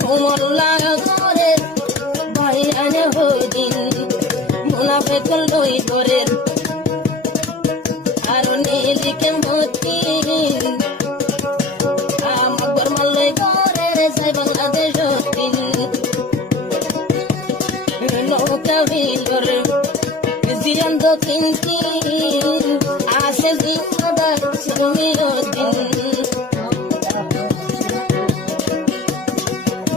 কোমল্লা করে ভাই আনে হইদিন মুনাফেক লই করে আর নীলিকে মতি আমার মাল্লাই করে যাই বাংলাদেশ দিন নৌকা ভিতর জিয়ান দক্ষিণ আসে জিন্দাবাদ সুমিও দিন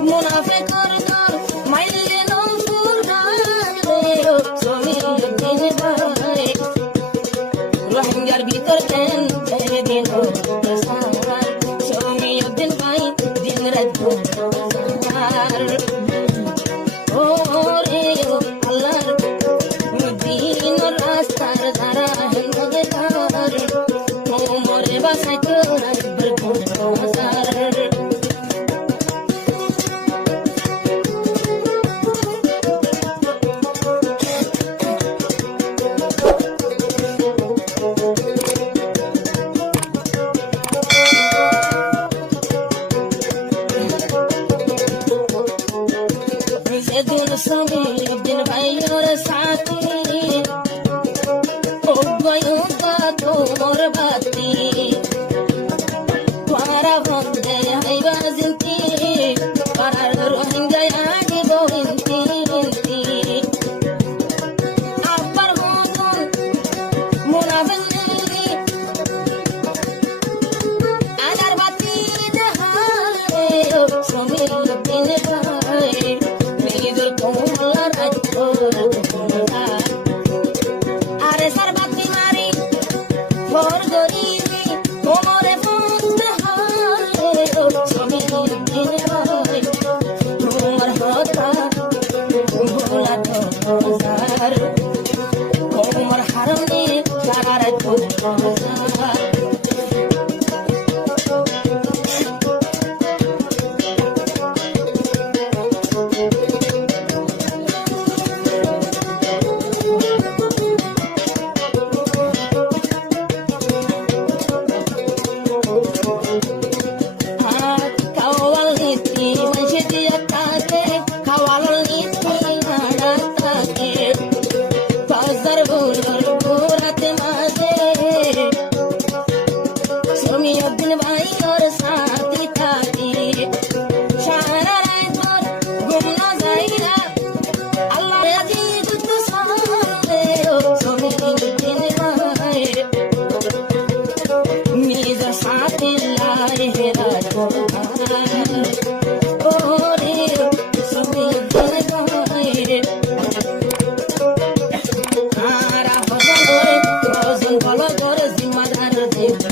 মুনাফেকর দল মাইলে নমপুর গালে সুমিও দিন ভাই রোহিঙ্গার ভিতর কেন ছেড়ে দিন সুমিও দিন ভাই দিন রাত ওরে আল্লাহর দিন রাস্তার ধারা হেমগে ধার মোরে বাসাই তোরা বরকত সেদিন সবে দিন ভাইয়ের সাথী ও গয়ুকা তোর বাতি তোরা বন্দে হাইবা জিন্তি পারার রোহিঙ্গা আগে বহিন্তি আবার হন মুনাফেক আদার বাতি দেহারে সমীর দিন ভাই আরে সরবাতি মারি ফোর গরিবি কোমরে বন্ধ হয় সমীর দিন ভাই তোমার কথা ভোলা তো তোমার হারনে সারা রাত ভাই ওর সাথী থাকি সারা রাত ঘুম না যাই না আল্লাহ রাজি যুদ্ধ সামনে সমীর দিন ভাই নিজ সাথী লাই হেরা ওরে সমীর দিন ভাই আরা ভজন ভালো করে জিম্মাদার দেব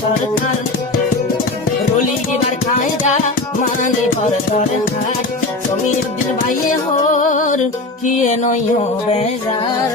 সরকার রলি এবার কায়দা মানে ভরদর হাট সমীর দিন ভাইয়ে হর কিয়ে নয় বেজার